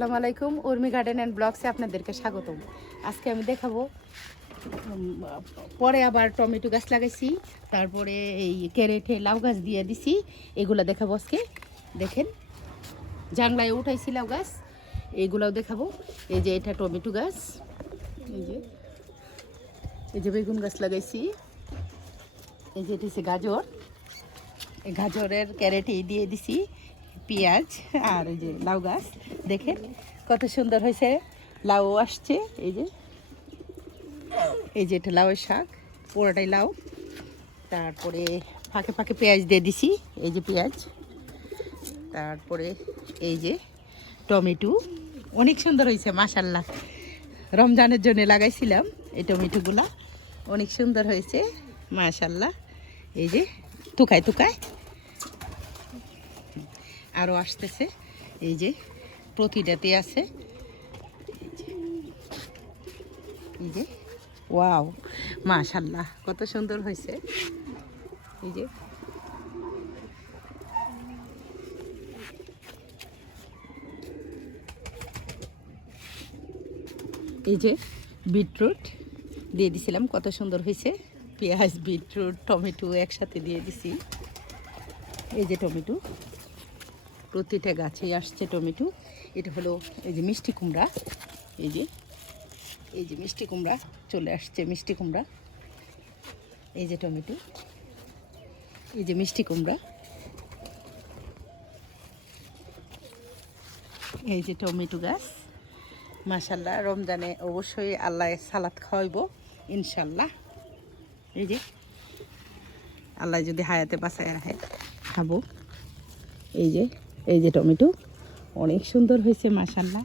আসসালামু আলাইকুম, Urmi garden and ব্লগসে আপনাদেরকে স্বাগতম। আজকে আমি দেখাবো পরে আবার টমেটো গাছ লাগাইছি, তারপরে এই ক্যারেটে লাউ গাছ দিয়ে দিছি। এগুলো দেখাবো আজকে। দেখেন, জাংলায় উঠাইছি লাউ গাছ, এইগুলাও দেখাবো। এই যে এটা টমেটো গাছ, এই যে বেগুন গাছ লাগাইছি, এই যে এটা হচ্ছে গাজর, এই গাজরের ক্যারেটে দিয়ে দিছি পেঁয়াজ, আর এই যে লাউ গাছ দেখেন কত সুন্দর হয়েছে। লাউ আসছে, এই যে এটা লাউয়ের শাক, পুরোটাই লাউ। তারপরে ফাঁকে ফাঁকে পেঁয়াজ দিয়ে দিছি, এই যে পেঁয়াজ। তারপরে এই যে টমেটো, অনেক সুন্দর হয়েছে মাশাল্লাহ। রমজানের জন্য লাগাইছিলাম এই টমেটোগুলা, অনেক সুন্দর হয়েছে মাশাল্লাহ। এই যে তুকায় তুকায় আরও আসতেছে, এই যে প্রতিটাতে আছে। এই যে ওয়াও মাশাল্লাহ, কত সুন্দর হয়েছে। এই যে বিটরুট দিয়ে দিছিলাম, কত সুন্দর হয়েছে। পেঁয়াজ, বিটরুট, টমেটো একসাথে দিয়ে দিছি। এই যে টমেটো, প্রতিটা গাছেই আসছে টমেটো। এটা হলো এই যে মিষ্টি কুমড়া, এই যে মিষ্টি কুমড়া চলে আসছে, মিষ্টি কুমড়া। এই যে টমেটো, এই যে মিষ্টি কুমড়া, এই যে টমেটো গাছ মাশাল্লাহ। রমজানে অবশ্যই আল্লাহ সালাদ খাওয়াইব ইনশাল্লাহ। এই যে আল্লাহ যদি হায়াতে বাঁচায় রাখে খাবো। এই যে টমেটো অনেক সুন্দর হয়েছে মাশাল্লাহ।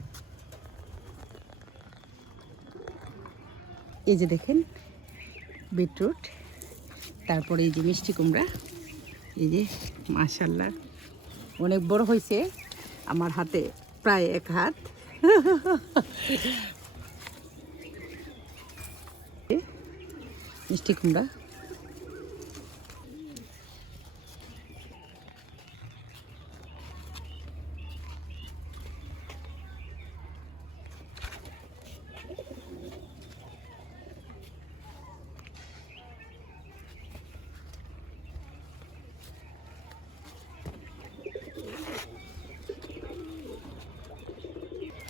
এই যে দেখেন বিটরুট, তারপরে এই যে মিষ্টি কুমড়া, এই যে মাশাল্লাহ অনেক বড় হয়েছে, আমার হাতে প্রায় এক হাত। মিষ্টি কুমড়া,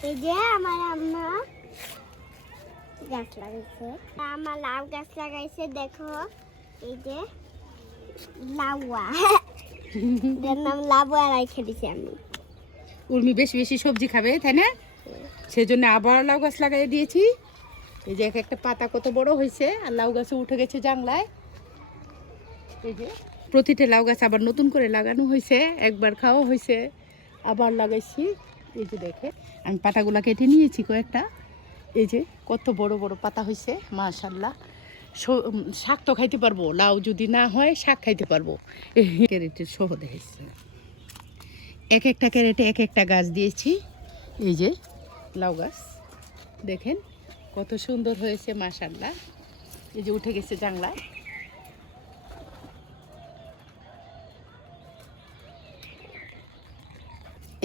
এই যে আমার আম্মা গাছ লাগাইছে, আমার লাউ গাছ লাগাইছে। দেখো এই যে লাউয়া, এর নাম লাউয়া রাখে দিছি আমি। উর্মি বেশি বেশি সবজি খাবে, তাই না? সেজন্য আবার লাউ গাছ লাগাই দিয়েছি। এই যে এক একটা পাতা কত বড় হয়েছে, আর লাউ গাছে উঠে গেছে জাংলায়। এই যে প্রতিটা লাউ গাছ আবার নতুন করে লাগানো হয়েছে, একবার খাওয়া হয়েছে, আবার লাগাইছি। এই যে দেখে আমি পাতাগুলা কেটে নিয়েছি কয়েকটা। এই যে কত বড় বড় পাতা হয়েছে মাশাল্লাহ। শাক তো খাইতে পারবো, লাউ যদি না হয় শাক খাইতে পারবো। ক্যারেটের সহ দেখেছি, এক একটা ক্যারেটে এক একটা গাছ দিয়েছি। এই যে লাউ গাছ দেখেন কত সুন্দর হয়েছে মাশাল্লাহ। এই যে উঠে গেছে জাংলায়।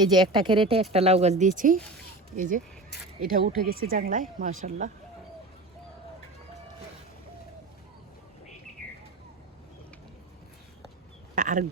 এই যে একটা ক্যারেটে একটা লাউ গাছ দিয়েছি, এই যে এটা উঠে গেছে জাংলায় মাশাল্লাহ।